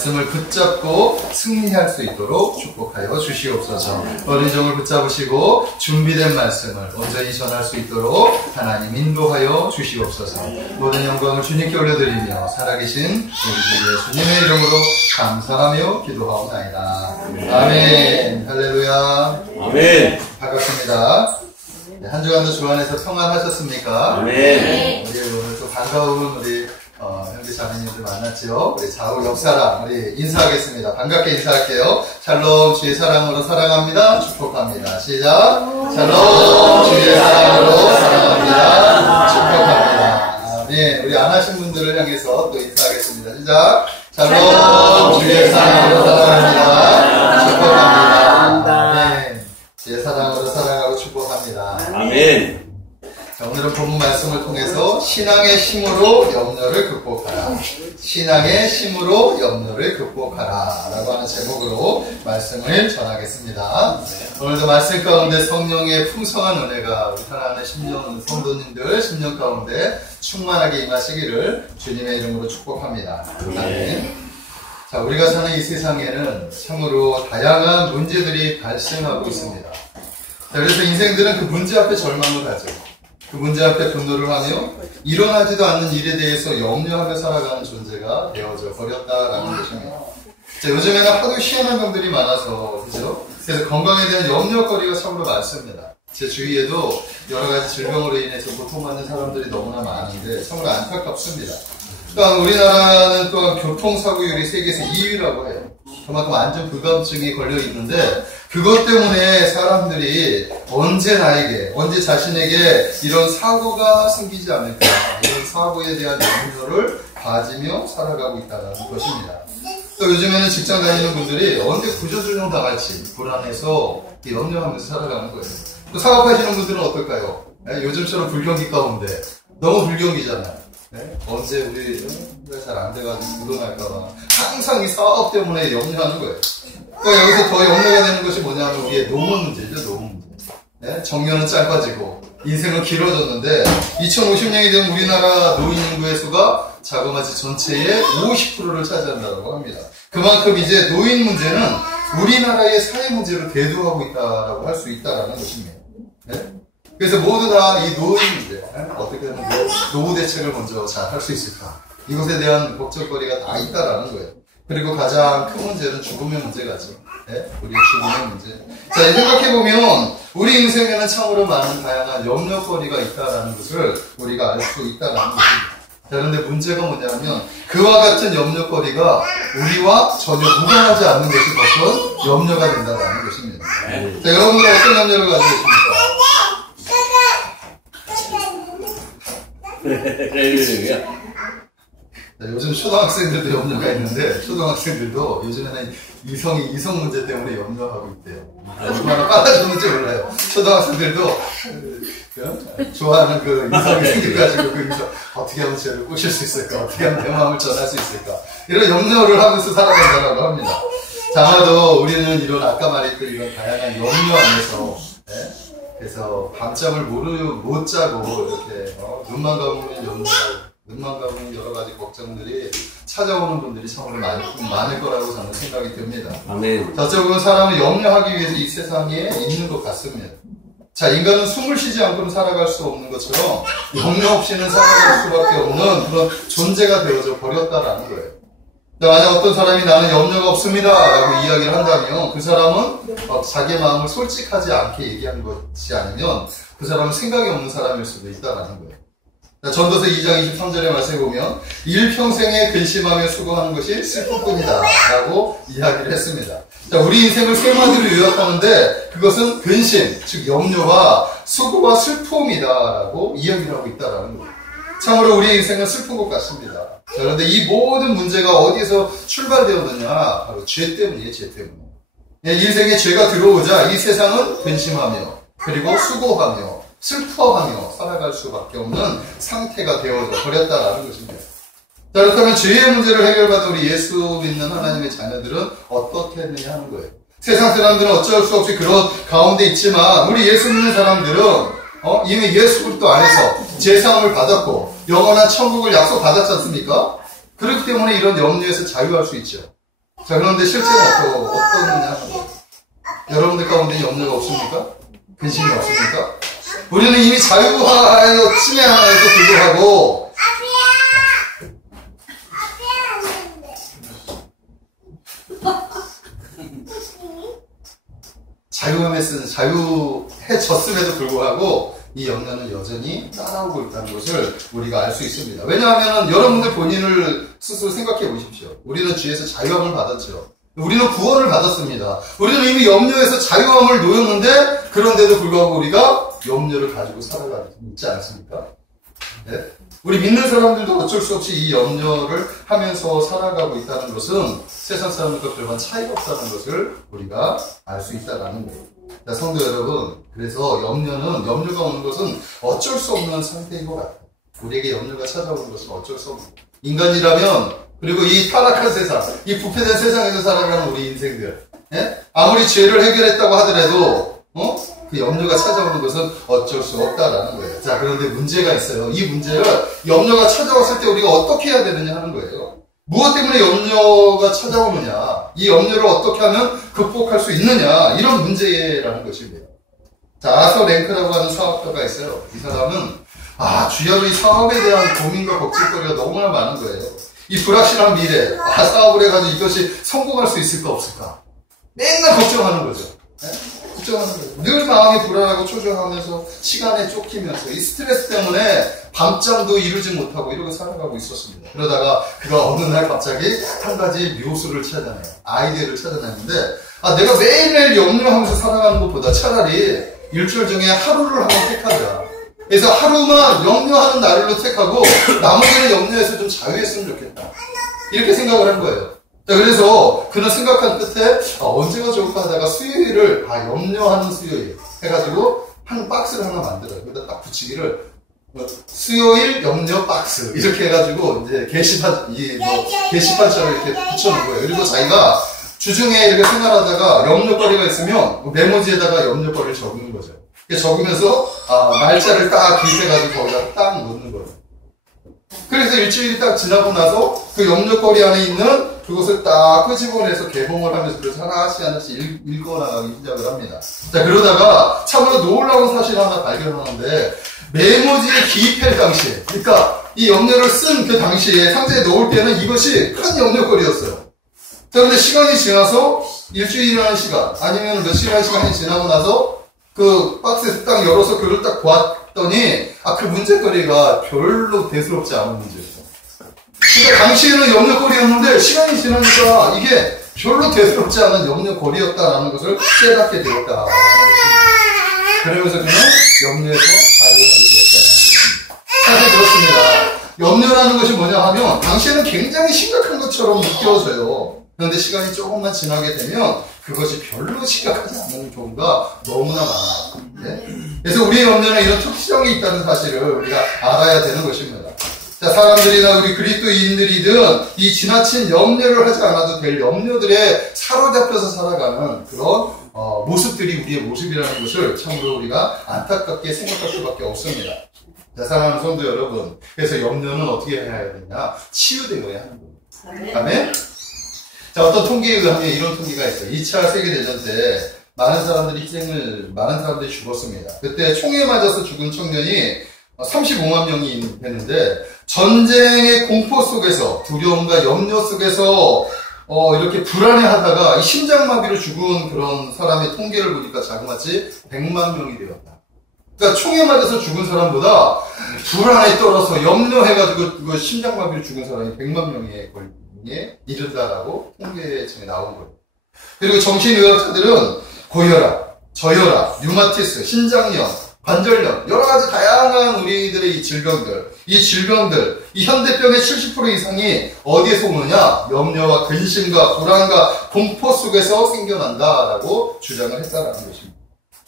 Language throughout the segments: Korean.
말씀을 붙잡고 승리할 수 있도록 축복하여 주시옵소서. 어린 종을 붙잡으시고 준비된 말씀을 온전히 전할 수 있도록 하나님 인도하여 주시옵소서. 모든 영광을 주님께 올려드리며 살아계신 우리 주 예수님의 이름으로 감사하며 기도하옵나이다. 아멘. 할렐루야. 아멘. 반갑습니다. 네, 한 주간도 주 안에서 평안하셨습니까? 아멘. 우리 오늘 또 반가운 우리 형제 자매님들 만났죠. 우리 좌우 옆사람 우리 인사하겠습니다. 반갑게 인사할게요. 샬롬 주의 사랑으로 사랑합니다. 축복합니다. 시작. 샬롬 주의 사랑으로 사랑합니다. 축복합니다. 네, 우리 안 하신 분들을 향해서 또 인사하겠습니다. 시작. 샬롬 주의 사랑으로 사랑합니다. 축복합니다. 네, 주의 사랑으로 사랑하고 축복합니다. 아멘. 자, 오늘은 본문 말씀을 통해서 신앙의 힘으로 염려를 극복하라. 신앙의 힘으로 염려를 극복하라. 라고 하는 제목으로 말씀을 전하겠습니다. 오늘도 말씀 가운데 성령의 풍성한 은혜가 우리 하나님의 심령 성도님들 심령 가운데 충만하게 임하시기를 주님의 이름으로 축복합니다. 아멘. 자, 우리가 사는 이 세상에는 참으로 다양한 문제들이 발생하고 있습니다. 자, 그래서 인생들은 그 문제 앞에 절망을 하죠. 그 문제 앞에 분노를 하며 일어나지도 않는 일에 대해서 염려하며 살아가는 존재가 되어져 버렸다라는 것입니다. 자, 요즘에는 하도 희한한 병들이 많아서, 그죠? 그래서 건강에 대한 염려거리가 참으로 많습니다. 제 주위에도 여러 가지 질병으로 인해서 고통받는 사람들이 너무나 많은데 참으로 안타깝습니다. 또한 우리나라는 또한 교통사고율이 세계에서 2위라고 해요. 그만큼 안전불감증이 걸려 있는데 그것 때문에 사람들이 언제 나에게, 언제 자신에게 이런 사고가 생기지 않을까, 이런 사고에 대한 염려를 가지며 살아가고 있다는 것입니다. 또 요즘에는 직장 다니는 분들이 언제 구조조정 당할지 불안해서 염려하면서 살아가는 거예요. 또 사업하시는 분들은 어떨까요? 요즘처럼 불경기 가운데 너무 불경기잖아요. 네? 언제 우리가 잘 안 돼가지고 불어날까봐 항상 이 사업 때문에 염려하는 거예요. 그러니까 여기서 더 염려가 되는 것이 뭐냐면 우리의 노무 문제죠, 노무 문제. 네? 정년은 짧아지고 인생은 길어졌는데 2050년이 된 우리나라 노인 인구의 수가 자그마치 전체의 50%를 차지한다고 합니다. 그만큼 이제 노인 문제는 우리나라의 사회 문제로 대두하고 있다라고 할 수 있다라는 것입니다. 네? 그래서 모두 다 이 노인 문제, 어떻게 하면 노후 대책을 먼저 잘 할 수 있을까? 이것에 대한 걱정거리가 다 있다라는 거예요. 그리고 가장 큰 문제는 죽음의 문제가죠. 네? 우리 죽음의 문제. 자, 생각해보면 우리 인생에는 참으로 많은 다양한 염려거리가 있다라는 것을 우리가 알 수 있다라는 것입니다. 자, 그런데 문제가 뭐냐면 그와 같은 염려거리가 우리와 전혀 무관하지 않는 것이 더 큰 염려가 된다라는 것입니다. 자, 여러분은 어떤 염려를 가지고 계십니까? 요즘 초등학생들도 염려가 있는데 초등학생들도 요즘에는 이성 문제 때문에 염려하고 있대요. 얼마나 빨라졌는지 몰라요. 초등학생들도 좋아하는 그 이성이 생겨가지고 그 이성 어떻게 하면 쟤를 꼬실 수 있을까, 어떻게 하면 내 마음을 전할 수 있을까, 이런 염려를 하면서 살아간다고 합니다. 자, 아마도 우리는 이런 아까 말했던 이런 다양한 염려 안에서, 네? 그래서 밤잠을 못 자고 이렇게 눈만 감으면 염려, 눈만 감으면 여러 가지 걱정들이 찾아오는 분들이 참으로 많을 거라고 저는 생각이 듭니다. 아멘. 저쪽은 사람을 염려하기 위해서 이 세상에 있는 것 같습니다. 자, 인간은 숨을 쉬지 않고는 살아갈 수 없는 것처럼 염려 없이는 살아갈 수밖에 없는 그런 존재가 되어져 버렸다라는 거예요. 만약 어떤 사람이 나는 염려가 없습니다 라고 이야기를 한다면 그 사람은 자기의 마음을 솔직하지 않게 얘기한 것이 아니면 그 사람은 생각이 없는 사람일 수도 있다는 거예요. 전도서 2장 23절의 말씀에 보면 일평생에 근심하며 수고하는 것이 슬픔뿐이다 라고 이야기를 했습니다. 자, 우리 인생을 세 마디로 요약하는데 그것은 근심, 즉 염려와 수고와 슬픔이다 라고 이야기를 하고 있다는 거예요. 참으로 우리의 인생은 슬픈 것 같습니다. 자, 그런데 이 모든 문제가 어디서 출발되었느냐? 바로 죄 때문이에요, 죄 때문에. 인생에 죄가 들어오자 이 세상은 근심하며 그리고 수고하며 슬퍼하며 살아갈 수밖에 없는 상태가 되어져 버렸다라는 것입니다. 자, 그렇다면 죄의 문제를 해결받은 우리 예수 믿는 하나님의 자녀들은 어떻게 했느냐 하는 거예요. 세상 사람들은 어쩔 수 없이 그런 가운데 있지만 우리 예수 믿는 사람들은 이미 예수 그리스도 안에서 제사함을 받았고 영원한 천국을 약속받았지 않습니까? 그렇기 때문에 이런 염려에서 자유할 수 있죠. 자, 그런데 실제는 어떠느냐 하는 거. 여러분들 가운데 염려가 없습니까? 근심이 없습니까? 우리는 이미 자유화에 침해하에도 불구하고 자유해졌음에도 불구하고 이 염려는 여전히 따라오고 있다는 것을 우리가 알 수 있습니다. 왜냐하면 여러분들 본인을 스스로 생각해 보십시오. 우리는 주에서 자유함을 받았죠. 우리는 구원을 받았습니다. 우리는 이미 염려에서 자유함을 놓였는데 그런데도 불구하고 우리가 염려를 가지고 살아가고 있지 않습니까? 네? 우리 믿는 사람들도 어쩔 수 없이 이 염려를 하면서 살아가고 있다는 것은 세상 사람들과 별반 차이가 없다는 것을 우리가 알 수 있다는 거예요. 자, 성도 여러분, 그래서 염려가 오는 것은 어쩔 수 없는 상태인 것 같아요. 우리에게 염려가 찾아오는 것은 어쩔 수 없는 거예요. 인간이라면, 그리고 이 타락한 세상, 이 부패된 세상에서 살아가는 우리 인생들, 예? 아무리 죄를 해결했다고 하더라도, 그 염려가 찾아오는 것은 어쩔 수 없다라는 거예요. 자, 그런데 문제가 있어요. 이 문제를 염려가 찾아왔을 때 우리가 어떻게 해야 되느냐 하는 거예요. 무엇 때문에 염려가 찾아오느냐, 이 염려를 어떻게 하면 극복할 수 있느냐, 이런 문제라는 것입니다. 자, 아서 랭크라고 하는 사업가가 있어요. 이 사람은 주야로 이 사업에 대한 고민과 걱정거리가 너무나 많은 거예요. 이 불확실한 미래, 사업을 해가지고 이것이 성공할 수 있을까 없을까, 맨날 걱정하는 거죠. 네? 걱정하는 거예요. 늘 마음이 불안하고 초조하면서 시간에 쫓기면서 이 스트레스 때문에 밤잠도 이루지 못하고 이러고 살아가고 있었습니다. 그러다가 그가 어느 날 갑자기 한 가지 묘수를 찾아내요. 아이디어를 찾아냈는데 내가 매일매일 염려하면서 살아가는 것보다 차라리 일주일 중에 하루를 한번 택하자. 그래서 하루만 염려하는 날로 택하고 나머지는 염려에서 좀 자유했으면 좋겠다. 이렇게 생각을 한 거예요. 자, 그래서 그는 생각한 끝에 언제가 좋을까 하다가 수요일을 염려하는 수요일 해가지고 한 박스를 하나 만들어요. 거기다 딱 붙이기를 수요일 염려 박스 이렇게 해가지고 이제 게시판처럼 이렇게 붙여놓은 거예요. 그리고 자기가 주중에 이렇게 생활하다가 염려거리가 있으면 메모지에다가 염려거리를 적는 거죠. 적으면서 날짜를 딱 기입해가지고 거기다 딱 놓는 거예요. 그래서 일주일이 딱 지나고 나서 그 염려거리 안에 있는 그것을 딱 끄집어내서 개봉을 하면서 그래서 하나씩 읽어나가기 시작을 합니다. 자, 그러다가 참으로 놀라운 사실 하나 발견하는데 메모지에 기입할 당시에, 그러니까 이 염려를 쓴 그 당시에 상자에 넣을 때는 이것이 큰 염려거리였어요. 자, 그런데 시간이 지나서 일주일이라는 시간, 아니면 며칠이라는 시간이 지나고 나서 그 박스에서 딱 열어서 그걸 딱 보았더니 그 문제거리가 별로 대수롭지 않은 문제였어요. 그러니까 당시에는 염려거리였는데 시간이 지나니까 이게 별로 대수롭지 않은 염려거리였다라는 것을 깨닫게 되었다라는 것입니다. 그러면서 그는 염려에서 자유하게 되었다는 것입니다. 사실 그렇습니다. 염려라는 것이 뭐냐 하면 당시에는 굉장히 심각한 것처럼 느껴져요. 그런데 시간이 조금만 지나게 되면 그것이 별로 심각하지 않은 경우가 너무나 많아요. 네? 그래서 우리의 염려는 이런 특성이 있다는 사실을 우리가 알아야 되는 것입니다. 자, 사람들이나 우리 그리스도인들이든 이 지나친 염려를 하지 않아도 될 염려들에 사로잡혀서 살아가는 그런 모습들이 우리의 모습이라는 것을 참으로 우리가 안타깝게 생각할 수밖에 없습니다. 자, 사랑하는 성도 여러분, 그래서 염려는 어떻게 해야 되냐? 치유되어야 하는 겁니다. 아멘? 자, 어떤 통계에 의하면 이런 통계가 있어요. 2차 세계대전 때 많은 사람들이 죽었습니다. 그때 총에 맞아서 죽은 청년이 35만 명이 됐는데 전쟁의 공포 속에서 두려움과 염려 속에서 이렇게 불안해하다가 이 심장마비로 죽은 그런 사람의 통계를 보니까 자그마치 100만 명이 되었다. 그러니까 총에 맞아서 죽은 사람보다 불안에 떨어서 염려해가지고 그 심장마비로 죽은 사람이 100만 명에 이른다라고 통계청에 나온 거예요. 그리고 정신의학자들은 고혈압, 저혈압, 류마티스, 신장염, 관절염, 여러 가지 다양한 우리들의 이 질병들, 이 현대병의 70% 이상이 어디에서 오느냐? 염려와 근심과 불안과 공포 속에서 생겨난다라고 주장을 했다라는 것입니다.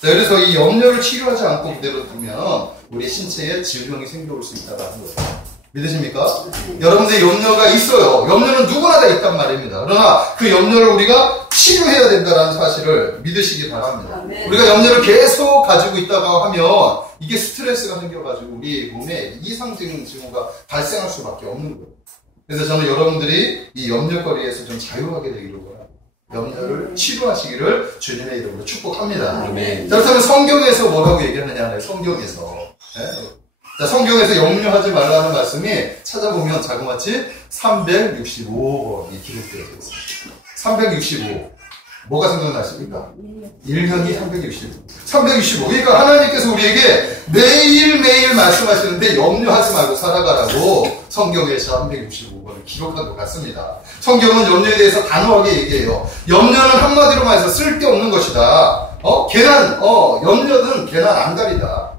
자, 그래서 이 염려를 치료하지 않고 그대로 두면 우리 신체에 질병이 생겨올 수 있다는 거예요. 믿으십니까? 여러분들 염려가 있어요. 염려는 누구나 다 있단 말입니다. 그러나 그 염려를 우리가 치료해야 된다는 사실을 믿으시기 바랍니다. 우리가 염려를 계속 가지고 있다가 하면 이게 스트레스가 생겨가지고 우리 몸에 이상적인 징후가 발생할 수밖에 없는 거예요. 그래서 저는 여러분들이 이 염려거리에서 좀 자유하게 되기를 원합니다. 염려를 치료하시기를 주님의 이름으로 축복합니다. 아멘. 자, 그렇다면 성경에서 뭐라고 얘기하느냐? 성경에서. 자, 성경에서 염려하지 말라는 말씀이 찾아보면 자그마치 365번이 기록되어 있습니다. 365. 뭐가 생각나십니까? 1년이 365. 그러니까 하나님께서 우리에게 매일매일 말씀하시는데 염려하지 말고 살아가라고 성경에서 365번을 기록한 것 같습니다. 성경은 염려에 대해서 단호하게 얘기해요. 염려는 한마디로 말해서 쓸데없는 것이다. 염려는 계란 안달이다.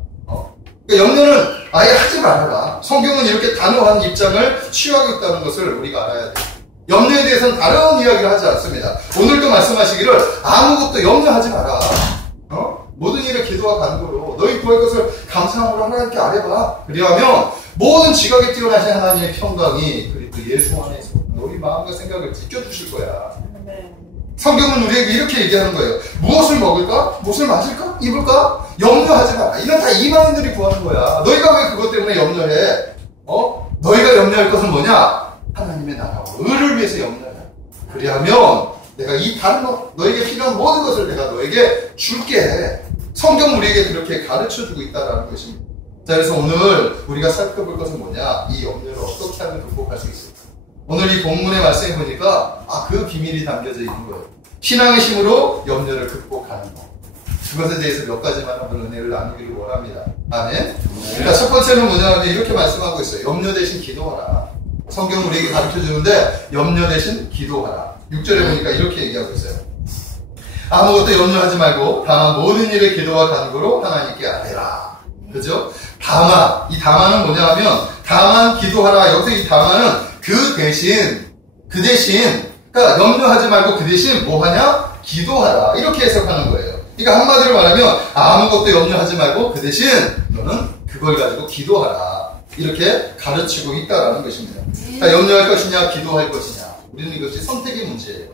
그러니까 염려는 아예 하지 말아라. 성경은 이렇게 단호한 입장을 취하고 있다는 것을 우리가 알아야 돼요. 염려에 대해서는 다른 이야기를 하지 않습니다. 오늘도 말씀하시기를 아무것도 염려하지 마라. 모든 일을 기도와 간구로 너희 구할 것을 감사함으로 하나님께 아뢰봐. 그리하면 모든 지각에 뛰어나신 하나님의 평강이 그리고 예수 안에서 너희 마음과 생각을 지켜주실 거야. 성경은 우리에게 이렇게 얘기하는 거예요. 무엇을 먹을까? 무엇을 마실까? 입을까? 염려하지 마라. 이건 다 이방인들이 구하는 거야. 너희가 왜 그것 때문에 염려해? 너희가 염려할 것은 뭐냐? 하나님의 나라와 의를 위해서 염려해. 그리하면 내가 이 다른 너에게 필요한 모든 것을 내가 너에게 줄게. 성경은 우리에게 그렇게 가르쳐주고 있다는 것입니다. 자, 그래서 오늘 우리가 살펴볼 것은 뭐냐? 이 염려를 어떻게 하면 극복할 수 있을까? 오늘 이 본문의 말씀에 보니까 그 비밀이 담겨져 있는 거예요. 신앙의 힘으로 염려를 극복하는 것. 그것에 대해서 몇 가지만 한번 은혜를 나누기를 원합니다. 아멘. 그러니까 첫 번째는 뭐냐면 이렇게 말씀하고 있어요. 염려 대신 기도하라. 성경은 우리에게 가르쳐주는데 염려 대신 기도하라. 6절에 보니까 이렇게 얘기하고 있어요. 아무것도 염려하지 말고 다만 모든 일에 기도와 간구로 하나님께 아뢰라. 그죠? 다만, 이 다만은 뭐냐 하면 다만 기도하라. 여기서 이 다만은 그 대신 그러니까 염려하지 말고 그 대신 뭐 하냐? 기도하라. 이렇게 해석하는 거예요. 그러니까 한마디로 말하면 아무것도 염려하지 말고 그 대신 너는 그걸 가지고 기도하라. 이렇게 가르치고 있다라는 것입니다. 그러니까 염려할 것이냐 기도할 것이냐. 우리는 이것이 선택의 문제예요.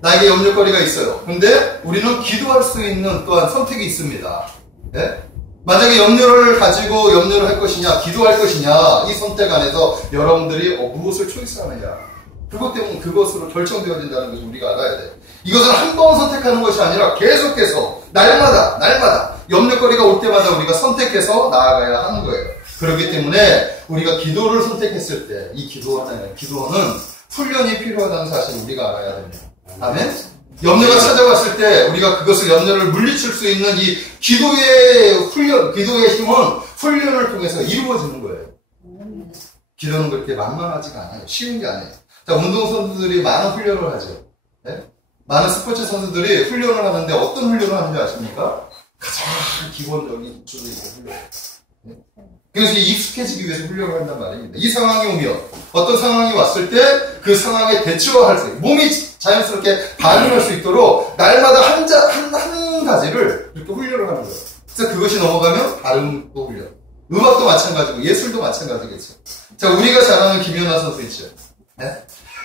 나에게 염려거리가 있어요. 근데 우리는 기도할 수 있는 또한 선택이 있습니다. 네? 만약에 염려를 가지고 염려를 할 것이냐 기도할 것이냐 이 선택 안에서 여러분들이 무엇을 초이스하느냐 그것 때문에 그것으로 결정되어진다는 것을 우리가 알아야 돼요. 이것은 한 번 선택하는 것이 아니라 계속해서 날마다 염려거리가 올 때마다 우리가 선택해서 나아가야 하는 거예요. 그렇기 때문에 우리가 기도를 선택했을 때 이 기도는 훈련이 필요하다는 사실을 우리가 알아야 됩니다. 아멘? 염려가 찾아왔을 때 우리가 그것을 염려를 물리칠 수 있는 이 기도의 힘은 훈련을 통해서 이루어지는 거예요. 기도는 그렇게 만만하지가 않아요. 쉬운 게 아니에요. 자, 운동선수들이 많은 훈련을 하죠. 네? 많은 스포츠 선수들이 훈련을 하는데 어떤 훈련을 하는지 아십니까? 가장 기본적인 기초적인 훈련. 네? 그래서 익숙해지기 위해서 훈련을 한단 말입니다. 이 상황이 오면 어떤 상황이 왔을 때 그 상황에 대처할 수 있고 몸이 자연스럽게 반응할 수 있도록 날마다 한 가지를 이렇게 훈련을 하는 거예요. 그래서 그것이 넘어가면 다른 또 훈련. 음악도 마찬가지고 예술도 마찬가지겠죠. 자, 우리가 잘 아는 김연아 선수 있죠. 네?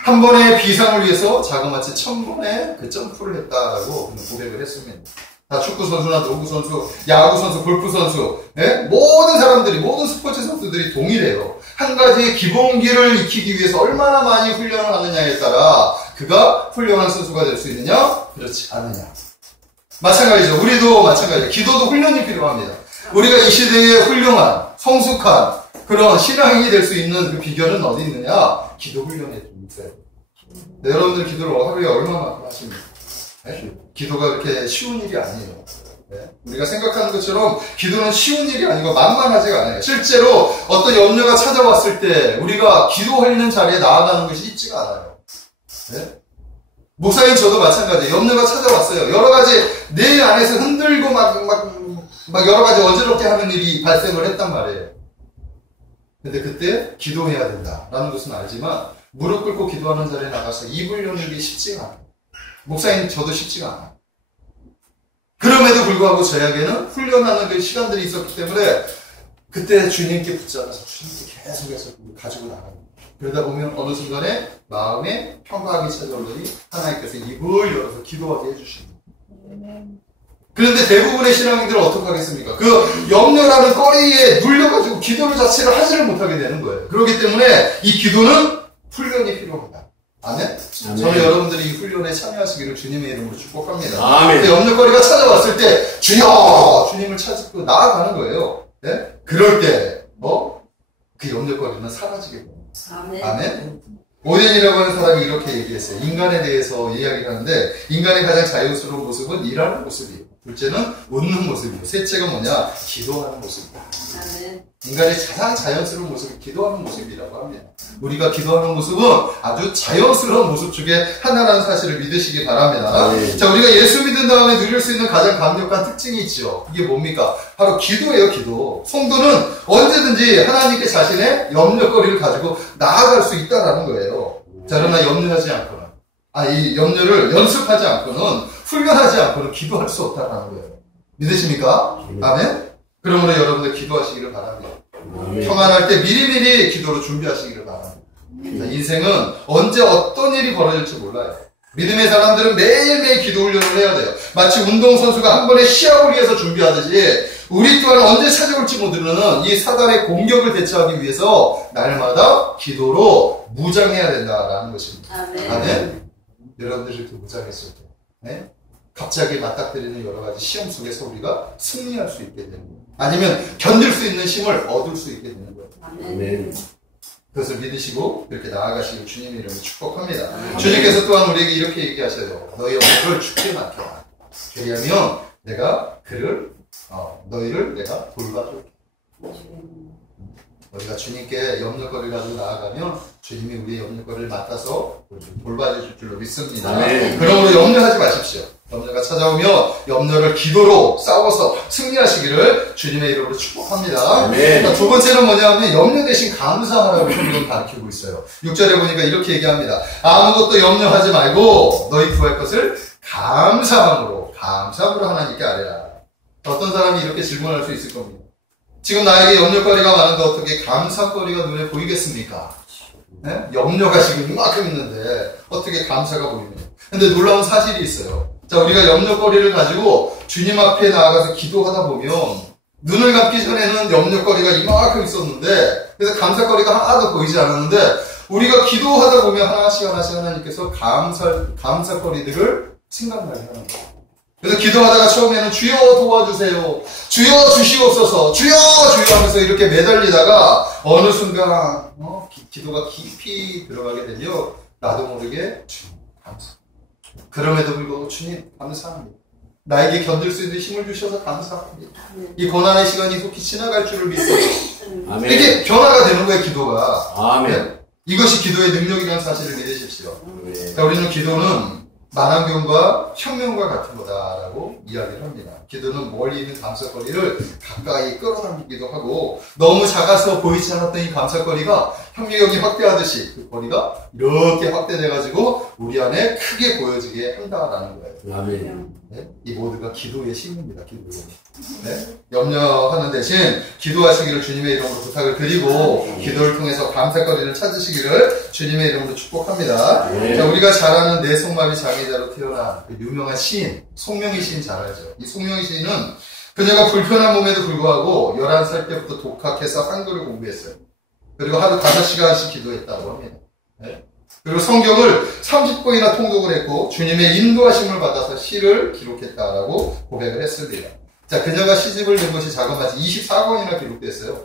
한 번의 비상을 위해서 자그마치 1000번의 그 점프를 했다라고 고백을 했습니다. 다 축구 선수나 농구 선수, 야구 선수, 골프 선수, 네? 모든 사람들이, 모든 스포츠 선수들이 동일해요. 한 가지의 기본기를 익히기 위해서 얼마나 많이 훈련을 하느냐에 따라 그가 훌륭한 선수가 될 수 있느냐, 그렇지 않느냐. 마찬가지죠. 우리도 마찬가지죠. 기도도 훈련이 필요합니다. 우리가 이 시대에 훌륭한, 성숙한 그런 신앙인이 될 수 있는 그 비결은 어디 있느냐? 기도 훈련에 좀 있어요. 네, 여러분들 기도를 하루에 얼마나 하십니까? 네? 기도가 그렇게 쉬운 일이 아니에요. 네? 우리가 생각하는 것처럼 기도는 쉬운 일이 아니고 만만하지가 않아요. 실제로 어떤 염려가 찾아왔을 때 우리가 기도하는 자리에 나아가는 것이 쉽지가 않아요. 네? 목사님 저도 마찬가지예요. 염려가 찾아왔어요. 여러 가지 내 안에서 흔들고 막 여러 가지 어지럽게 하는 일이 발생을 했단 말이에요. 근데 그때 기도해야 된다라는 것은 알지만 무릎 꿇고 기도하는 자리에 나가서 입을 여는 게 쉽지가 않아요. 목사님 저도 쉽지가 않아요. 그럼에도 불구하고 저에게는 훈련하는 그 시간들이 있었기 때문에 그때 주님께 붙잡아서 주님께 계속해서 가지고 나갑니다. 그러다 보면 어느 순간에 마음에 평강이 찾아오더니 하나님께서 입을 열어서 기도하게 해주십니다. 그런데 대부분의 신앙인들은 어떻게 하겠습니까? 그 염려라는 꺼리에 눌려가지고 기도를 자체를 하지를 못하게 되는 거예요. 그렇기 때문에 이 기도는 훈련이 필요하다. 아멘? 아멘. 저는 여러분들이 이 훈련에 참여하시기를 주님의 이름으로 축복합니다. 아멘. 근데 염려거리가 찾아왔을 때 주여! 주님을 찾고 나아가는 거예요. 네? 그럴 때 그 염려거리는 사라지게 됩니다. 아멘. 아멘? 오덴이라고 하는 사람이 이렇게 얘기했어요. 인간에 대해서 이야기를 하는데 인간의 가장 자연스러운 모습은 일하는 모습이에요. 둘째는 웃는 모습이고 셋째가 뭐냐? 기도하는 모습이다. 아멘. 인간의 가장 자연스러운 모습이 기도하는 모습이라고 합니다. 우리가 기도하는 모습은 아주 자연스러운 모습 중에 하나라는 사실을 믿으시기 바랍니다. 네. 자, 우리가 예수 믿은 다음에 누릴 수 있는 가장 강력한 특징이 있죠. 이게 뭡니까? 바로 기도예요, 기도. 성도는 언제든지 하나님께 자신의 염려거리를 가지고 나아갈 수 있다는 거예요. 자, 그러나 염려하지 않고는, 이 염려를 연습하지 않고는, 훈련하지 않고는 기도할 수 없다는 거예요. 믿으십니까? 아멘? 그러므로 여러분들 기도하시기를 바랍니다. 평안할 때 미리미리 기도로 준비하시기를 바랍니다. 자, 인생은 언제 어떤 일이 벌어질지 몰라요. 믿음의 사람들은 매일매일 기도 훈련을 해야 돼요. 마치 운동선수가 한 번에 시합을 위해서 준비하듯이 우리 또한 언제 찾아올지 모르는 이 사단의 공격을 대처하기 위해서 날마다 기도로 무장해야 된다라는 것입니다. 아멘. 아멘? 여러분들이 이렇게 무장했을 때 네? 갑자기 맞닥뜨리는 여러 가지 시험 속에서 우리가 승리할 수 있게 되는 거예요. 아니면 견딜 수 있는 힘을 얻을 수 있게 되는 거예요. 아멘. 그것을 믿으시고 이렇게 나아가시고 주님의 이름으로 축복합니다. 아멘. 주님께서 또한 우리에게 이렇게 얘기하셔요. 너희 얼굴을 죽게 맡겨라. 그리하면 내가 너희를 내가 돌봐줄게. 우리가 주님께 염려거리를 가지고 나아가면 주님이 우리의 염려거리를 맡아서 돌봐주실 줄로 믿습니다. 아멘. 그러므로 염려하지 마십시오. 염려가 찾아오면 염려를 기도로 싸워서 승리하시기를 주님의 이름으로 축복합니다. 아멘. 자, 두 번째는 뭐냐면 염려 대신 감사하라고 성경은 가르치고 있어요. 6절에 보니까 이렇게 얘기합니다. 아무것도 염려하지 말고 너희 구할 것을 감사함으로 하나님께 아뢰라. 어떤 사람이 이렇게 질문할 수 있을 겁니다. 지금 나에게 염려거리가 많은데 어떻게 감사거리가 눈에 보이겠습니까? 네? 염려가 지금 이만큼 있는데 어떻게 감사가 보입니까? 근데 놀라운 사실이 있어요. 자, 우리가 염려거리를 가지고 주님 앞에 나아가서 기도하다 보면 눈을 감기 전에는 염려거리가 이만큼 있었는데 그래서 감사거리가 하나도 보이지 않았는데 우리가 기도하다 보면 하나씩 하나님께서 감사거리들을 생각나게 하는 거예요. 그래서 기도하다가 처음에는 주여 도와주세요. 주여 주시옵소서. 주여 하면서 이렇게 매달리다가 어느 순간 기도가 깊이 들어가게 되면 나도 모르게 주님 감사. 그럼에도 불구하고 주님 감사합니다. 나에게 견딜 수 있는 힘을 주셔서 감사합니다. 이 고난의 시간이 속히 지나갈 줄을 믿어요. 아멘. 이게 변화가 되는 거예요, 기도가. 아멘. 네? 이것이 기도의 능력이라는 사실을 믿으십시오. 아멘. 자, 우리는 기도는 만환경과 혁명과 같은 거다라고 이야기를 합니다. 기도는 멀리 있는 감사거리를 가까이 끌어당기기도 하고 너무 작아서 보이지 않았던 이 감사거리가 혁명이 확대하듯이 그 거리가 이렇게 확대돼가지고 우리 안에 크게 보여지게 한다라는 거예요. 아멘. 네? 이 모두가 기도의 힘입니다. 기도의 힘. 네? 염려하는 대신 기도하시기를 주님의 이름으로 부탁을 드리고 기도를 통해서 감사거리를 찾으시기를 주님의 이름으로 축복합니다. 네. 자, 우리가 잘 아는 뇌성마비 장애자로 태어난 그 유명한 시인 송명희 시인 잘 알죠. 이 송명희 시인은 그녀가 불편한 몸에도 불구하고 11살 때부터 독학해서 한글을 공부했어요. 그리고 하루 5시간씩 기도했다고 합니다. 네? 그리고 성경을 30번이나 통독을 했고 주님의 인도하심을 받아서 시를 기록했다라고 고백을 했습니다. 자, 그녀가 시집을 낸 것이 자그마치 24권이나 기록됐어요.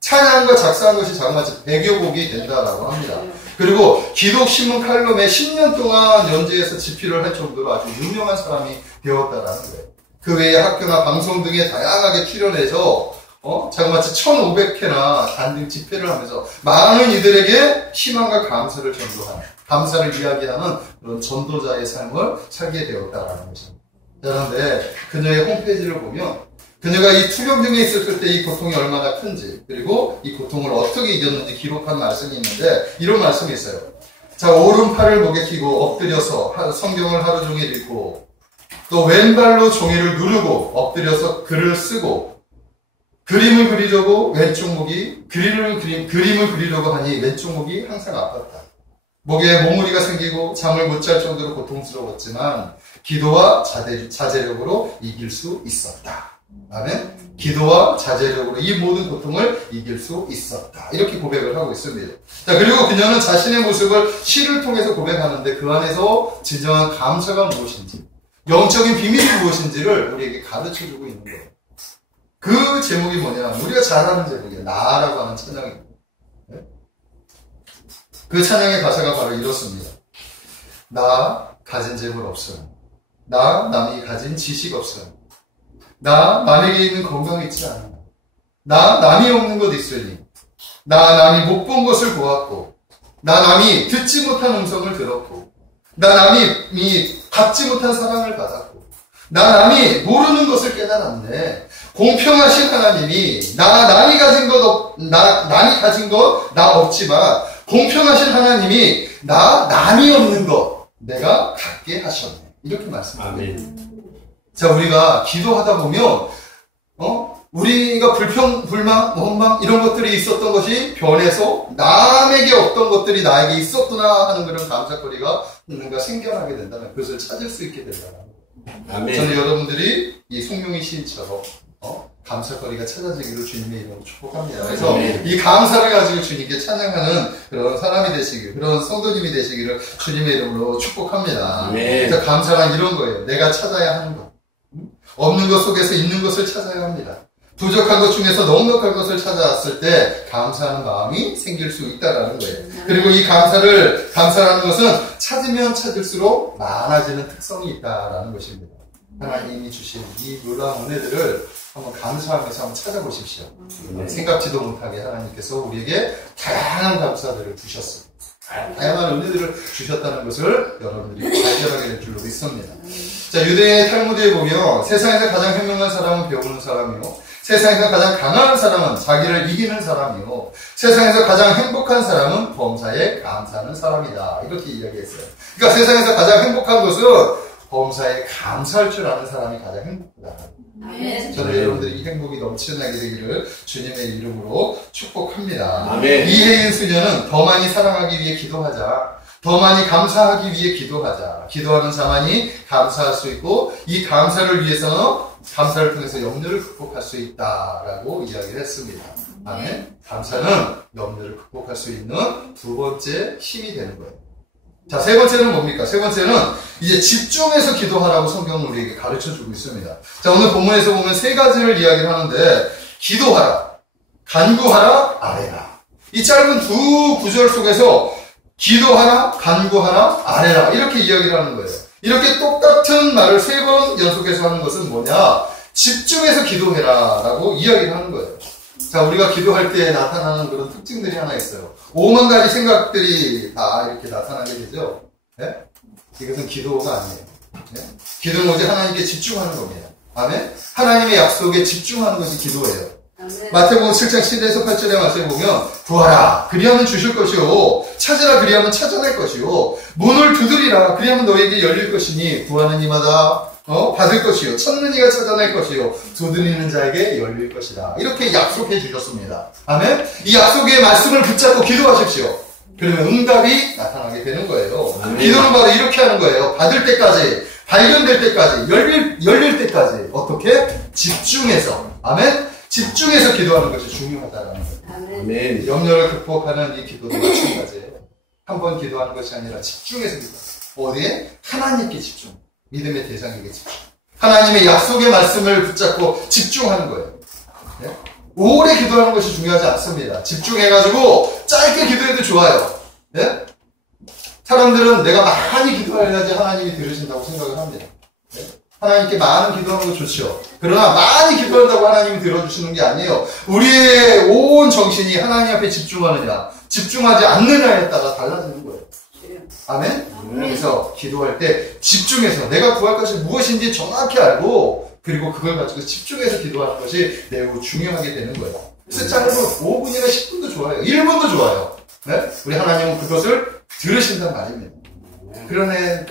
찬양과 작사한 것이 자그마치 100여 곡이 된다라고 합니다. 그리고 기독신문 칼럼에 10년 동안 연재해서 집필을 할 정도로 아주 유명한 사람이 되었다라는 거예요. 그 외에 학교나 방송 등에 다양하게 출연해서 자그마치 1500회나 단등 집회를 하면서 많은 이들에게 희망과 감사를 전도하는, 감사를 이야기하는 그런 전도자의 삶을 살게 되었다라는 것입니다. 그런데 그녀의 홈페이지를 보면 그녀가 이 투병중에 있었을 때 이 고통이 얼마나 큰지 그리고 이 고통을 어떻게 이겼는지 기록한 말씀이 있는데 이런 말씀이 있어요. 자, 오른팔을 목에 끼고 엎드려서 성경을 하루 종일 읽고 또 왼발로 종이를 누르고 엎드려서 글을 쓰고 그림을 그리려고 그림을 그리려고 하니 왼쪽 목이 항상 아팠다. 목에 몽우리가 생기고 잠을 못 잘 정도로 고통스러웠지만 기도와 자제력으로 이길 수 있었다. 아멘. 기도와 자제력으로 이 모든 고통을 이길 수 있었다. 이렇게 고백을 하고 있습니다. 자, 그리고 그녀는 자신의 모습을 시를 통해서 고백하는데 그 안에서 진정한 감사가 무엇인지, 영적인 비밀이 무엇인지를 우리에게 가르쳐주고 있는 거예요. 그 제목이 뭐냐? 우리가 잘 아는 제목이에요. 나라고 하는 찬양입니다. 네? 그 찬양의 가사가 바로 이렇습니다. 나 가진 재물 없음. 나 남이 가진 지식 없음. 나 남에게 있는 건강이 있지 않아. 나 남이 없는 것 있으니. 나 남이 못 본 것을 보았고. 나 남이 듣지 못한 음성을 들었고. 나 남이 받지 못한 사랑을 받았고. 나 남이 모르는 것을 깨달았네. 공평하신 하나님이 남이 가진 것 나 없지만 공평하신 하나님이 남이 없는 것 내가 갖게 하셨네. 이렇게 말씀합니다. 자, 우리가 기도하다 보면 우리가 불평, 원망 이런 것들이 있었던 것이 변해서 남에게 없던 것들이 나에게 있었구나 하는 그런 감사거리가 뭔가 생겨나게 된다면 그것을 찾을 수 있게 된다는 거예요. 저는 여러분들이 이 송룡이 시인처럼 감사거리가 찾아지기를 주님의 이름으로 축복합니다. 그래서 이 감사를 가지고 주님께 찬양하는 그런 사람이 되시길, 그런 성도님이 되시기를 주님의 이름으로 축복합니다. 그래서 감사란 이런 거예요. 내가 찾아야 하는 것. 없는 것 속에서 있는 것을 찾아야 합니다. 부족한 것 중에서 넉넉한 것을 찾아왔을 때 감사하는 마음이 생길 수 있다는 거예요. 그리고 이 감사라는 것은 찾으면 찾을수록 많아지는 특성이 있다는 것입니다. 하나님이 주신 이 놀라운 은혜들을 한번 감사하면서 한번 찾아보십시오. 생각지도 못하게 하나님께서 우리에게 다양한 감사들을 주셨습니다. 다양한 은혜들을 주셨다는 것을 여러분들이 발견하게 될 줄로 믿습니다. 자, 유대인의 탈무드에 보면 세상에서 가장 현명한 사람은 배우는 사람이요, 세상에서 가장 강한 사람은 자기를 이기는 사람이요, 세상에서 가장 행복한 사람은 범사에 감사하는 사람이다. 이렇게 이야기했어요. 그러니까 세상에서 가장 행복한 것은 범사에 감사할 줄 아는 사람이 가장 행복하다. 저는 여러분들이 이 행복이 넘쳐나게 되기를 주님의 이름으로 축복합니다. 이혜인 수녀는 더 많이 사랑하기 위해 기도하자. 더 많이 감사하기 위해 기도하자. 기도하는 자만이 감사할 수 있고 이 감사를 위해서는 감사를 통해서 염려를 극복할 수 있다라고 이야기를 했습니다. 아멘. 감사는 염려를 극복할 수 있는 두 번째 힘이 되는 거예요. 자, 세 번째는 뭡니까? 세 번째는 이제 집중해서 기도하라고 성경은 우리에게 가르쳐주고 있습니다. 자, 오늘 본문에서 보면 세 가지를 이야기를 하는데 기도하라, 간구하라, 아뢰라. 이 짧은 두 구절 속에서 기도하라, 간구하라, 아뢰라 이렇게 이야기를 하는 거예요. 이렇게 똑같은 말을 세 번 연속해서 하는 것은 뭐냐? 집중해서 기도해라 라고 이야기를 하는 거예요. 자, 우리가 기도할 때 나타나는 그런 특징들이 하나 있어요. 5만 가지 생각들이 다 이렇게 나타나게 되죠. 네? 이것은 기도가 아니에요. 네? 기도는 오직 하나님께 집중하는 겁니다. 아멘? 하나님의 약속에 집중하는 것이 기도예요. 마태복음 7장 7에서 8절의 말씀에 보면 구하라 그리하면 주실 것이요, 찾으라 그리하면 찾아낼 것이요, 문을 두드리라 그리하면 너에게 열릴 것이니 구하는 이마다 받을 것이요, 찾는 이가 찾아낼 것이요, 두드리는 자에게 열릴 것이다. 이렇게 약속해 주셨습니다. 아멘? 이 약속의 말씀을 붙잡고 기도하십시오. 그러면 응답이 나타나게 되는 거예요. 기도는 바로 이렇게 하는 거예요. 받을 때까지, 발견될 때까지, 열릴 때까지 어떻게? 집중해서. 아멘? 집중해서 기도하는 것이 중요하다는 거예요. 아멘. 염려를 극복하는 이 기도도 마찬가지예요. 한 번 기도하는 것이 아니라 집중해서 기도. 어디에? 하나님께 집중. 믿음의 대상에게 집중. 하나님의 약속의 말씀을 붙잡고 집중하는 거예요. 네? 오래 기도하는 것이 중요하지 않습니다. 집중해가지고 짧게 기도해도 좋아요. 네? 사람들은 내가 많이 기도해야지 하나님이 들으신다고 생각을 합니다. 네? 하나님께 많은 기도하는 거 좋죠. 그러나 많이 기도한다고 하나님이 들어주시는 게 아니에요. 우리의 온 정신이 하나님 앞에 집중하느냐, 집중하지 않느냐에 따라 달라지는 거예요. 아멘? 그래서 기도할 때 집중해서 내가 구할 것이 무엇인지 정확히 알고 그리고 그걸 가지고 집중해서 기도하는 것이 매우 중요하게 되는 거예요. 그래서 짧은 5분이나 10분도 좋아요. 1분도 좋아요. 네? 우리 하나님은 그것을 들으신단 말입니다. 그런데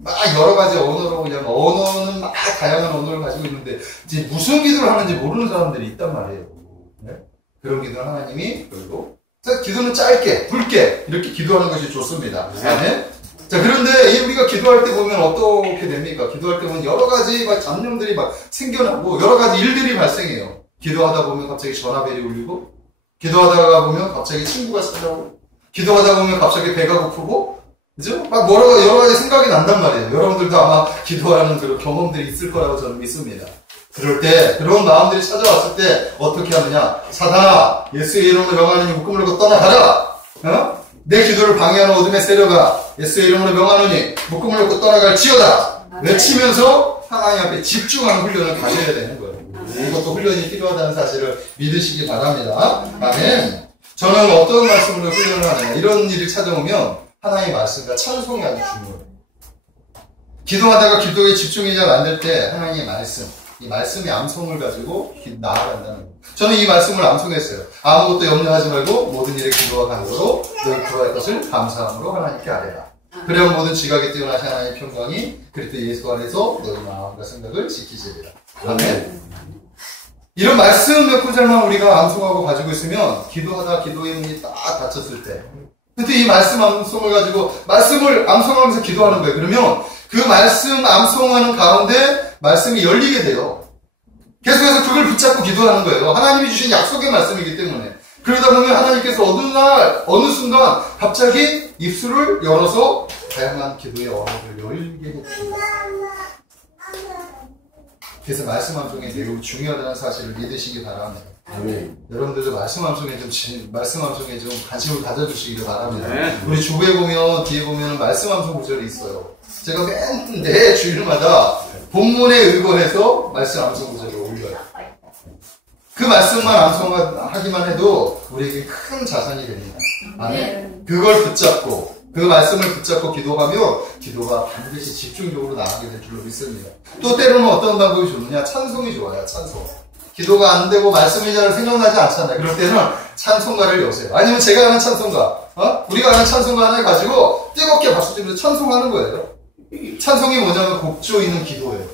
막 여러 가지 언어로 그냥 언어는 막 다양한 언어를 가지고 있는데 이제 무슨 기도를 하는지 모르는 사람들이 있단 말이에요. 네? 그런 기도를 하나님이 그리고 기도는 짧게, 굵게 이렇게 기도하는 것이 좋습니다. 아멘. 자, 그런데 우리가 기도할 때 보면 어떻게 됩니까? 기도할 때 보면 여러 가지 막 잡념들이 막 생겨나고 여러 가지 일들이 발생해요. 기도하다 보면 갑자기 전화벨이 울리고, 기도하다가 보면 갑자기 친구가 찾아오고, 기도하다 보면 갑자기 배가 고프고, 그죠? 막 여러 가지 생각이 난단 말이에요. 여러분들도 아마 기도하는 그런 경험들이 있을 거라고 저는 믿습니다. 그럴 때, 그런 마음들이 찾아왔을 때 어떻게 하느냐? 사단아, 예수의 이름으로 명하노니 묶음을 고 떠나가라! 어? 내 기도를 방해하는 어둠의 세력아, 예수의 이름으로 명하노니 묶음을 놓고 떠나갈지어다! 외치면서 하나님 앞에 집중하는 훈련을 가져야 되는 거예요. 이것도 훈련이 필요하다는 사실을 믿으시기 바랍니다. 아멘. 저는 어떤 말씀으로 훈련을 하느냐, 이런 일이 찾아오면 하나님의 말씀과 찬송이 아주 중요해요. 기도하다가 기도에 집중이 잘 안 될 때 하나님의 말씀, 이 말씀의 암송을 가지고 나아간다는 거예요. 저는 이 말씀을 암송했어요. 아무것도 염려하지 말고 모든 일에 기도와 간구로 너희 구할 것을 감사함으로 하나님께 아뢰라. 그래야 모든 지각에 뛰어나신 하나님의 평강이 그리스도 예수 안에서 너희 마음과 생각을 지키시리라. 아멘. 이런 말씀 몇 구절만 우리가 암송하고 가지고 있으면 기도하다 기도의 문이 딱 닫혔을 때, 근데 이 말씀 암송을 가지고 말씀을 암송하면서 기도하는 거예요. 그러면 그 말씀 암송하는 가운데 말씀이 열리게 돼요. 계속해서 그걸 붙잡고 기도하는 거예요. 하나님이 주신 약속의 말씀이기 때문에. 그러다 보면 하나님께서 어느 날, 어느 순간 갑자기 입술을 열어서 다양한 기도의 언어를 열리게 해줍니다. 그래서 말씀 암송이 매우 중요하다는 사실을 믿으시기 바랍니다. 여러분들도 말씀 암송에 좀 관심을 가져주시기 바랍니다. 우리 주부에 보면, 뒤에 보면 말씀 암송 구절이 있어요. 제가 매 주일마다 본문에 의거해서 말씀 암송 구절을 올려요. 그 말씀만 암송하기만 해도 우리에게 큰 자산이 됩니다. 아멘. 그걸 붙잡고, 그 말씀을 붙잡고 기도하며 기도가 반드시 집중적으로 나가게 될 줄로 믿습니다. 또 때로는 어떤 방법이 좋느냐? 찬송이 좋아요. 찬송. 기도가 안 되고 말씀이 잘 생각나지 않잖아요. 그럴 때는 찬송가를 여세요. 아니면 제가 아는 찬송가, 우리가 아는 찬송가 하나를 가지고 뜨겁게 박수치면서 찬송하는 거예요. 찬송이 뭐냐면 곡조 있는 기도예요.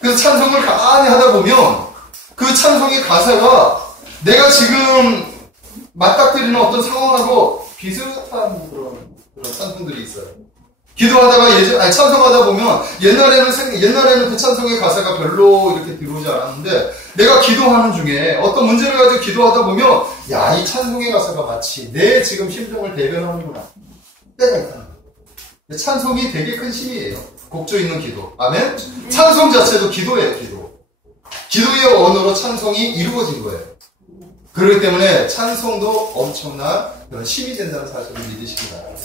그래서 찬송을 가만히 하다 보면 그 찬송의 가사가 내가 지금 맞닥뜨리는 어떤 상황하고 비슷한 그런 찬송들이 있어요. 기도하다가 찬송하다 보면 옛날에는 그 찬송의 가사가 별로 이렇게 들어오지 않았는데 내가 기도하는 중에 어떤 문제를 가지고 기도하다 보면 야, 이 찬송의 가사가 마치 내 지금 심정을 대변하는구나. 때가 있다는 거예요. 찬송이 되게 큰 힘이에요. 곡조 있는 기도. 아멘? 찬송 자체도 기도예요, 기도. 기도의 언어로 찬송이 이루어진 거예요. 그렇기 때문에 찬송도 엄청난 그런 힘이 된다는 사실을 믿으시기 바랍니다.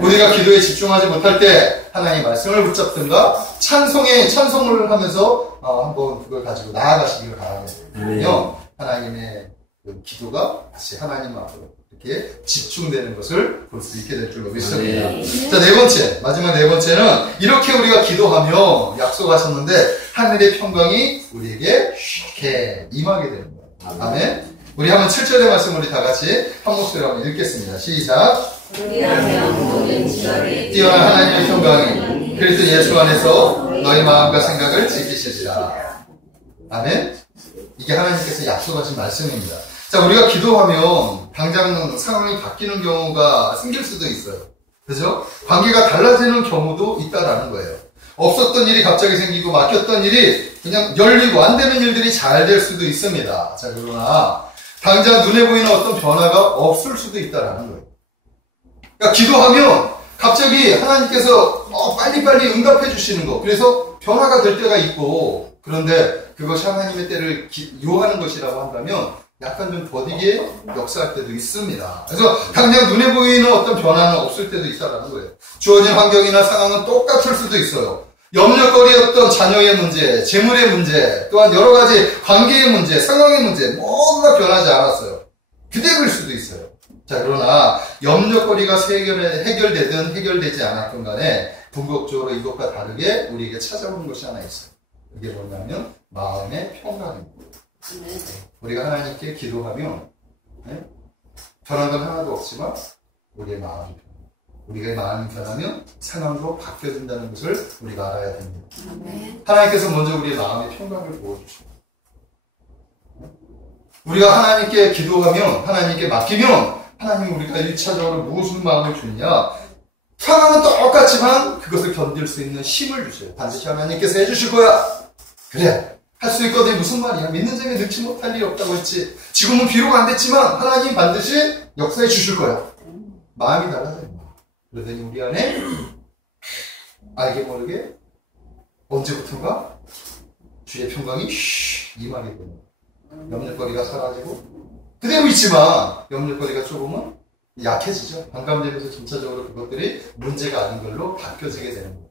우리가 기도에 집중하지 못할 때 하나님의 말씀을 붙잡든가 찬송을 하면서 한번 그걸 가지고 나아가시기를 바랍니다. 하나님의 그 기도가 다시 하나님 앞으로 이렇게 집중되는 것을 볼 수 있게 될 줄로 믿습니다. 자, 네 번째, 마지막 네 번째는 이렇게 우리가 기도하며 약속하셨는데 하늘의 평강이 우리에게 이렇게 임하게 되는 거예요. 아멘. 우리 한번 7절의 말씀 우리 다 같이 한 목소리로 한번 읽겠습니다. 시작. 뛰어난 하나님의 평강이 그리스도 예수 안에서 너희 마음과 생각을 지키시리라. 아멘. 이게 하나님께서 약속하신 말씀입니다. 자, 우리가 기도하면 당장 상황이 바뀌는 경우가 생길 수도 있어요. 그죠? 관계가 달라지는 경우도 있다라는 거예요. 없었던 일이 갑자기 생기고 막혔던 일이 그냥 열리고 안 되는 일들이 잘 될 수도 있습니다. 자, 그러나 당장 눈에 보이는 어떤 변화가 없을 수도 있다라는 거예요. 그러니까 기도하면 갑자기 하나님께서 빨리빨리 응답해 주시는 거. 그래서 변화가 될 때가 있고, 그런데 그것이 하나님의 때를 요하는 것이라고 한다면 약간 좀 더디게 역사할 때도 있습니다. 그래서 당장 눈에 보이는 어떤 변화는 없을 때도 있다라는 거예요. 주어진 환경이나 상황은 똑같을 수도 있어요. 염려거리였던 자녀의 문제, 재물의 문제, 또한 여러 가지 관계의 문제, 상황의 문제 모두 다 변하지 않았어요. 그대로일 수도 있어요. 자, 그러나 염려거리가 해결되든 해결되지 않았든 간에 궁극적으로 이것과 다르게 우리에게 찾아오는 것이 하나 있어요. 이게 뭐냐면 마음의 평강입니다. 우리가 하나님께 기도하면 변한 건 하나도 없지만 우리의 마음이 변해요. 우리가 마음이 변하면 상황도 바뀌어진다는 것을 우리가 알아야 됩니다. 하나님께서 먼저 우리의 마음의 평강을 보여주십니다. 우리가 하나님께 기도하면, 하나님께 맡기면 하나님 우리가 1차적으로 무슨 마음을 주느냐? 상황은 똑같지만 그것을 견딜 수 있는 힘을 주셔요. 반드시 하나님께서 해주실 거야. 그래, 할 수 있거든. 무슨 말이야? 믿는 자에게 능치 못할 일이 없다고 했지. 지금은 비록 안 됐지만 하나님 반드시 역사해 주실 거야. 마음이 달라져요. 그러더니 우리 안에 알게 모르게 언제부턴가 주의 평강이 임하게 되는, 염려거리가 사라지고 그대로 있지만 염려거리가 조금은 약해지죠. 반감되면서 점차적으로 그것들이 문제가 아닌 걸로 바뀌어지게 되는 거예요.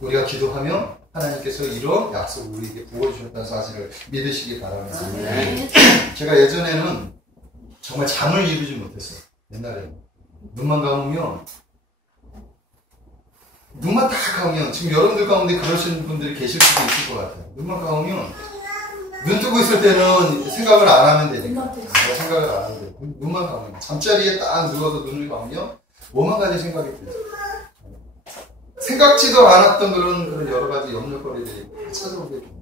우리가 기도하면 하나님께서 이런 약속을 우리에게 부어주셨다는 사실을 믿으시기 바랍니다. 제가 예전에는 정말 잠을 이루지 못했어요. 옛날에는 눈만 감으면, 눈만 딱 감으면, 지금 여러분들 가운데 그러시는 분들이 계실 수도 있을 것 같아요. 눈만 감으면, 눈 뜨고 있을 때는 생각을 안 하면 되니까. 생각을 안 하면 돼요. 눈만 감으면. 잠자리에 딱 누워서 눈을 감으면, 뭐만 가지 생각이 들죠. 생각지도 않았던 그런 여러 가지 염려거리들이 찾아오게 됩니다.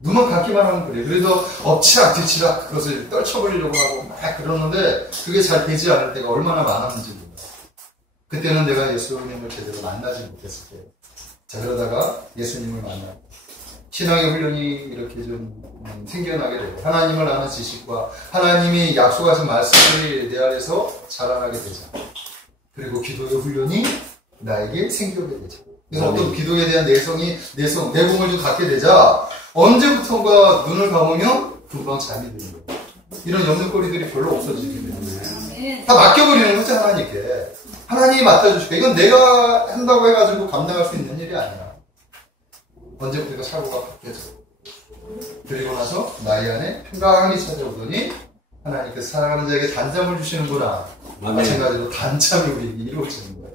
눈만 감기만 하면 그래요. 그래서 엎치락 뒤치락 그것을 떨쳐버리려고 하고 막 그러는데, 그게 잘 되지 않을 때가 얼마나 많았는지 몰라요. 그때는 내가 예수님을 제대로 만나지 못했을 때예요. 자, 그러다가 예수님을 만나고 신앙의 훈련이 이렇게 좀 생겨나게 되고, 하나님을 아는 지식과 하나님이 약속하신 말씀이 내 안에서 자라나게 되죠. 그리고 기도의 훈련이 나에게 생겨게 되죠. 그래서 어떤 기도에 대한 내공을 좀 갖게 되자 언제부턴가 눈을 감으면 금방 잠이 드는 거예요. 이런 염려거리들이 별로 없어지게 되는 거예요. 다 맡겨버리는 거죠, 하나님께. 하나님이 맡아주실게. 이건 내가 한다고 해가지고 감당할 수 있는 일이 아니야. 언제부턴가 사고가 바뀌어져. 그리고 나서 나의 안에 평강이 찾아오더니 하나님께서 사랑하는 자에게 단잠을 주시는구나. 마찬가지로 단잠이 우리에게 이루어지는 거예요.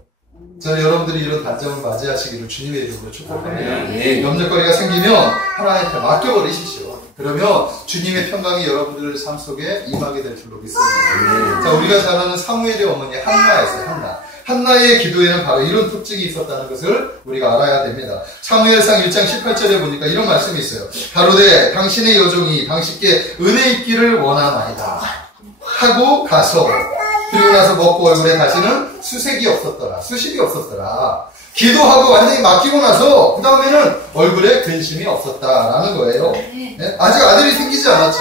저는 여러분들이 이런 단잠을 맞이하시기를 주님의 이름으로 축복합니다. 염려거리가 생기면 하나님께 맡겨버리십시오. 그러면 주님의 평강이 여러분들 삶 속에 임하게 될 줄로 믿습니다. 자, 우리가 잘 아는 사무엘의 어머니 한나였어요. 한나의 기도에는 바로 이런 특징이 있었다는 것을 우리가 알아야 됩니다. 사무엘상 1장 18절에 보니까 이런 말씀이 있어요. 가로되 당신의 여종이 당신께 은혜 있기를 원하나이다 하고 가서, 그리고 나서 먹고 얼굴에 다시는 수색이 없었더라. 수식이 없었더라. 기도하고 완전히 맡기고 나서 그 다음에는 얼굴에 근심이 없었다라는 거예요. 네? 아직 아들이 생기지 않았죠.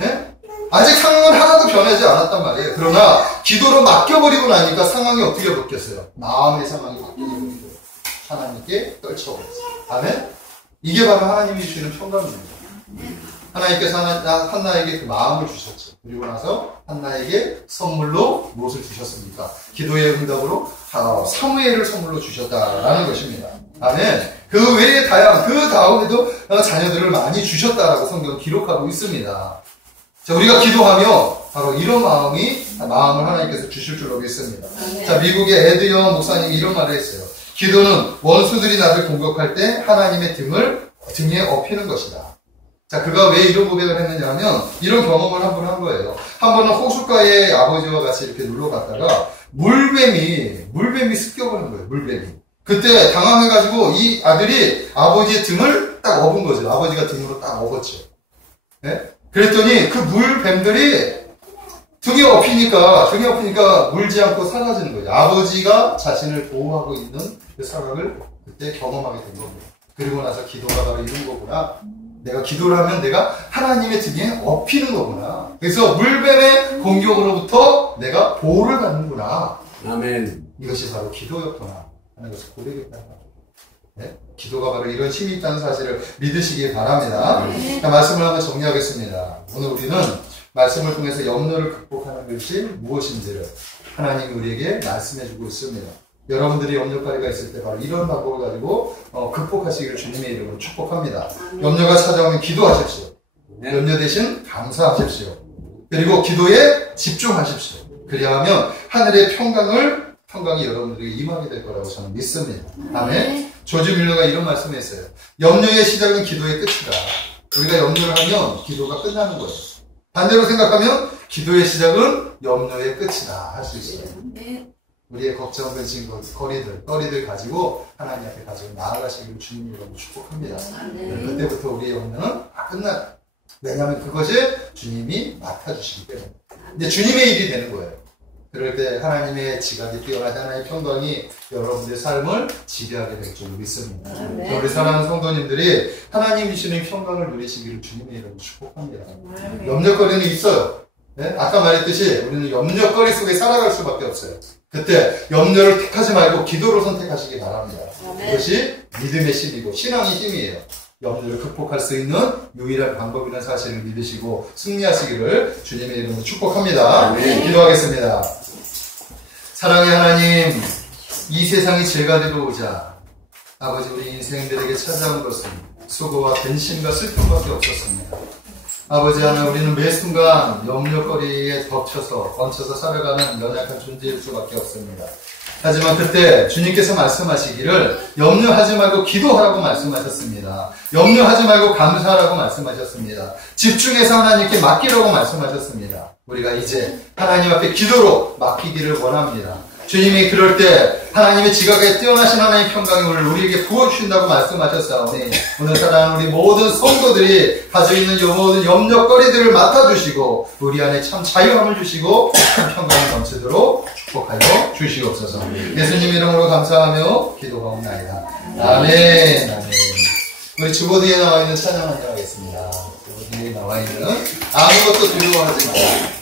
네? 아직 상황은 하나도 변하지 않았단 말이에요. 그러나 기도로 맡겨버리고 나니까 상황이 어떻게 바뀌었어요? 마음의 상황이 바뀌어버리고 하나님께 떨쳐버렸어요. 아멘? 이게 바로 하나님이 주시는 평강입니다. 하나님께서 한나에게 그 마음을 주셨죠. 그리고 나서 한나에게 선물로 무엇을 주셨습니까? 기도의 응답으로 사무엘을 선물로 주셨다라는 것입니다. 아멘. 그 외에 그 다음에도 자녀들을 많이 주셨다라고 성경은 기록하고 있습니다. 자, 우리가 기도하며 바로 이런 마음을 하나님께서 주실 줄로 믿습니다. 자, 미국의 에드영 목사님이 이런 말을 했어요. 기도는 원수들이 나를 공격할 때 하나님의 등에 업히는 것이다. 자, 그가 왜 이런 고백을 했느냐 하면 이런 경험을 한 번 한 거예요. 한 번은 호숫가에 아버지와 같이 이렇게 놀러 갔다가 물뱀이 습격하는 거예요. 물뱀이. 그때 당황해가지고 이 아들이 아버지의 등을 딱 업은 거죠. 아버지가 등으로 딱 업었죠. 네? 그랬더니 그 물뱀들이 등에 업히니까 물지 않고 사라지는 거죠. 아버지가 자신을 보호하고 있는 그 상황을 그때 경험하게 된 겁니다. 그리고 나서 기도가 바로 이런 거구나. 내가 기도를 하면 내가 하나님의 등에 업히는 거구나. 그래서 물뱀의 공격으로부터 내가 보호를 받는구나. 아멘. 이것이 바로 기도였구나 하는 것을 고백했다는 거죠. 네? 기도가 바로 이런 힘이 있다는 사실을 믿으시기 바랍니다. 자, 말씀을 한번 정리하겠습니다. 오늘 우리는 말씀을 통해서 염려를 극복하는 것이 무엇인지를 하나님이 우리에게 말씀해주고 있습니다. 여러분들이 염려거리가 있을 때 바로 이런 방법을 가지고 극복하시기를 주님의 이름으로 축복합니다. 염려가 찾아오면 기도하십시오. 염려 대신 감사하십시오. 그리고 기도에 집중하십시오. 그리하면 하늘의 평강이 여러분들에게 임하게 될 거라고 저는 믿습니다. 아멘. 조지 밀러가 이런 말씀을 했어요. 염려의 시작은 기도의 끝이다. 우리가 염려를 하면 기도가 끝나는 거예요. 반대로 생각하면 기도의 시작은 염려의 끝이다 할 수 있어요. 우리의 걱정, 근심, 거리들 가지고 하나님 앞에 가지고 나아가시기를 주님이 너무 축복합니다. 그때부터 우리의 염려는 끝나요. 왜냐하면 그것을 주님이 맡아주시기 때문에. 이제 주님의 일이 되는 거예요. 그럴 때 하나님의 지각이 뛰어나지 하나님의 평강이 여러분들의 삶을 지배하게 될 줄 믿습니다. 우리 사랑하는 성도님들이 하나님 주시는 평강을 누리시기를 주님의 이름으로 축복합니다. 염려거리는 있어요. 네? 아까 말했듯이 우리는 염려거리 속에 살아갈 수밖에 없어요. 그때 염려를 택하지 말고 기도를 선택하시기 바랍니다. 이것이 믿음의 힘이고 신앙의 힘이에요. 염려를 극복할 수 있는 유일한 방법이라는 사실을 믿으시고 승리하시기를 주님의 이름으로 축복합니다. 기도하겠습니다. 사랑의 하나님, 이 세상이 죄가 되어오자 아버지 우리 인생들에게 찾아온 것은 수고와 근심과 슬픔밖에 없었습니다. 아버지 하나님, 우리는 매 순간 염려거리에 얹혀서 살아가는 연약한 존재일 수밖에 없습니다. 하지만 그때 주님께서 말씀하시기를 염려하지 말고 기도하라고 말씀하셨습니다. 염려하지 말고 감사하라고 말씀하셨습니다. 집중해서 하나님께 맡기라고 말씀하셨습니다. 우리가 이제 하나님 앞에 기도로 맡기기를 원합니다. 주님이 그럴 때 하나님의 지각에 뛰어나신 하나님의 평강이 우리에게 부어주신다고 말씀하셨사오니 오늘 사랑하는 우리 모든 성도들이 가지고 있는 모든 염려거리들을 맡아주시고 우리 안에 참 자유함을 주시고 참 평강이 넘치도록 축복하여 주시옵소서. 예수님 이름으로 감사하며 기도하옵나이다. 아멘. 아멘. 우리 주보드에 나와 있는 찬양 한번 하겠습니다. 주보드에 나와 있는 아무것도 두려워하지 마라.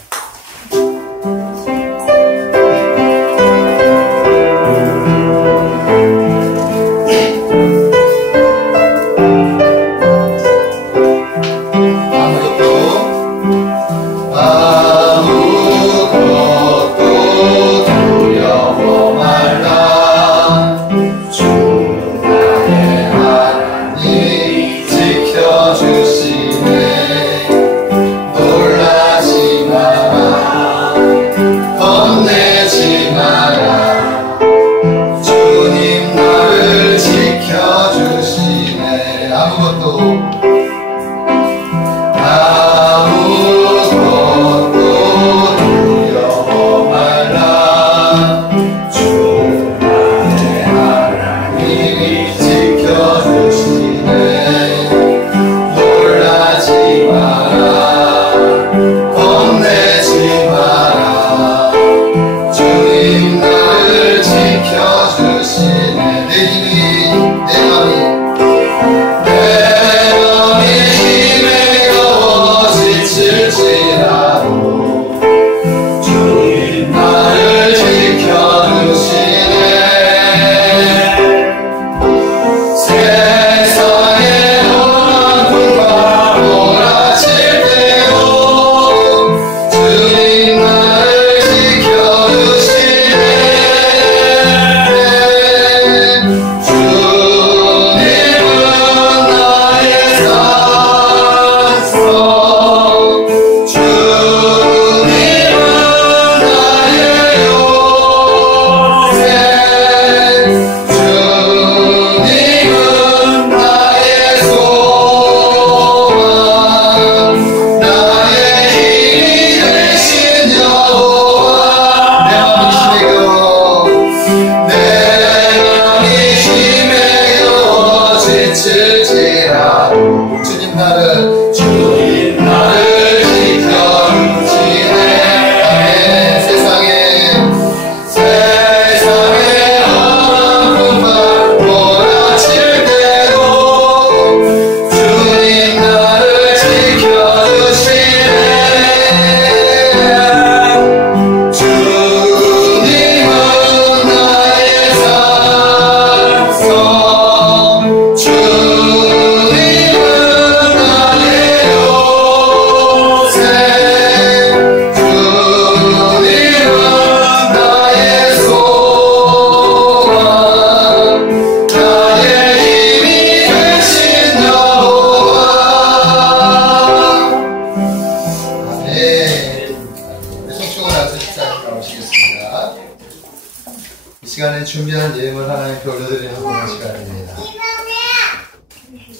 준비한 예물 하나님께 올려드리는 그런 시간입니다.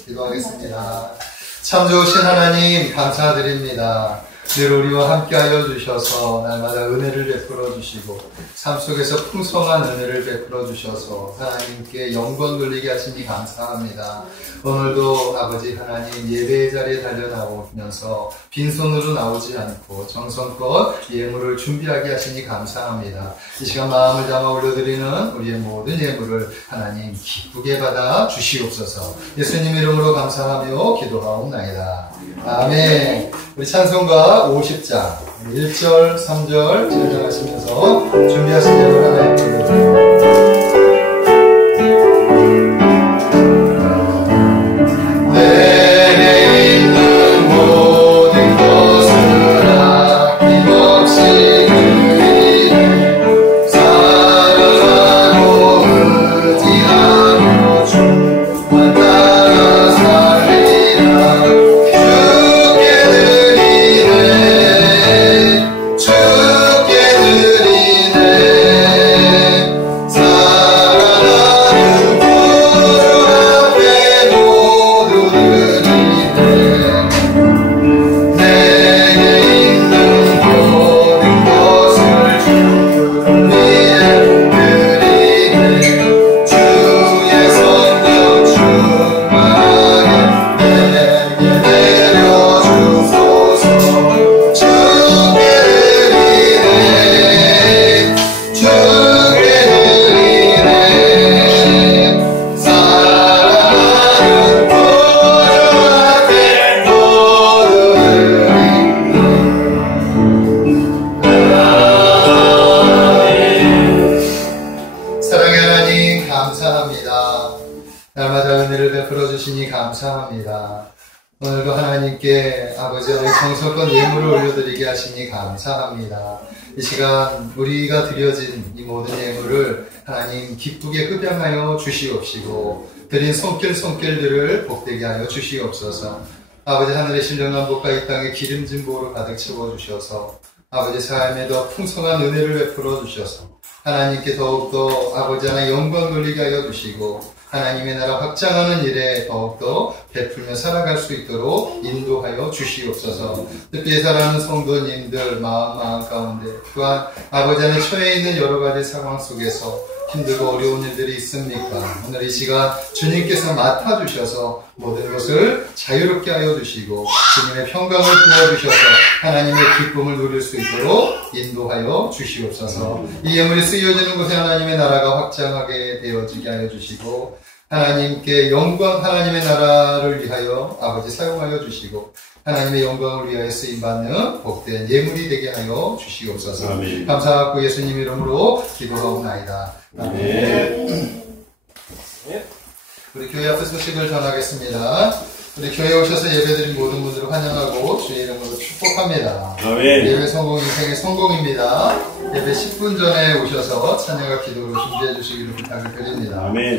기도하겠습니다. 참 좋으신 하나님 감사드립니다. 늘 우리와 함께하여 주셔서 날마다 은혜를 베풀어 주시고 삶 속에서 풍성한 은혜를 베풀어 주셔서 하나님께 영광 돌리게 하시니 감사합니다. 오늘도 아버지 하나님 예배의 자리에 달려나오면서 빈손으로 나오지 않고 정성껏 예물을 준비하게 하시니 감사합니다. 이 시간 마음을 담아 올려드리는 우리의 모든 예물을 하나님 기쁘게 받아 주시옵소서. 예수님 이름으로 감사하며 기도하옵나이다. 아멘. 우리 찬송가 50장 1절 3절 찬양하시면서 준비하신 예물 하나님 드립니다. 날마다 은혜를 베풀어 주시니 감사합니다. 오늘도 하나님께 아버지 정성껏 예물을 올려드리게 하시니 감사합니다. 이 시간 우리가 드려진 이 모든 예물을 하나님 기쁘게 흡양하여 주시옵시고 드린 손길들을 복되게 하여 주시옵소서. 아버지 하늘의 신령한 복과 이 땅의 기름진 보로 가득 채워주셔서 아버지 삶에 더 풍성한 은혜를 베풀어 주셔서 하나님께 더욱더 아버지 하나님 영광 돌리게 하여 주시고 하나님의 나라 확장하는 일에 더욱더 베풀며 살아갈 수 있도록 인도하여 주시옵소서. 특히 사랑하는 성도님들 마음 가운데 또한 아버지 안에 처해 있는 여러 가지 상황 속에서 힘들고 어려운 일들이 있습니까? 오늘 이 시간 주님께서 맡아주셔서 모든 것을 자유롭게 하여 주시고 주님의 평강을 부어주셔서 하나님의 기쁨을 누릴 수 있도록 인도하여 주시옵소서. 이 예물이 쓰여지는 곳에 하나님의 나라가 확장하게 되어지게 하여 주시고 하나님께 영광 하나님의 나라를 위하여 아버지 사용하여 주시고 하나님의 영광을 위하여 쓰임받는 복된 예물이 되게 하여 주시옵소서. 아멘. 감사하고 예수님 이름으로 기도하옵나이다. 아멘. 우리 교회 앞에 소식을 전하겠습니다. 우리 교회에 오셔서 예배드린 모든 분들을 환영하고 주의 이름으로 축복합니다. 아멘. 예배 성공 인생의 성공입니다. 예배 10분 전에 오셔서 찬양과 기도로 준비해 주시기를 부탁을 드립니다. 아멘.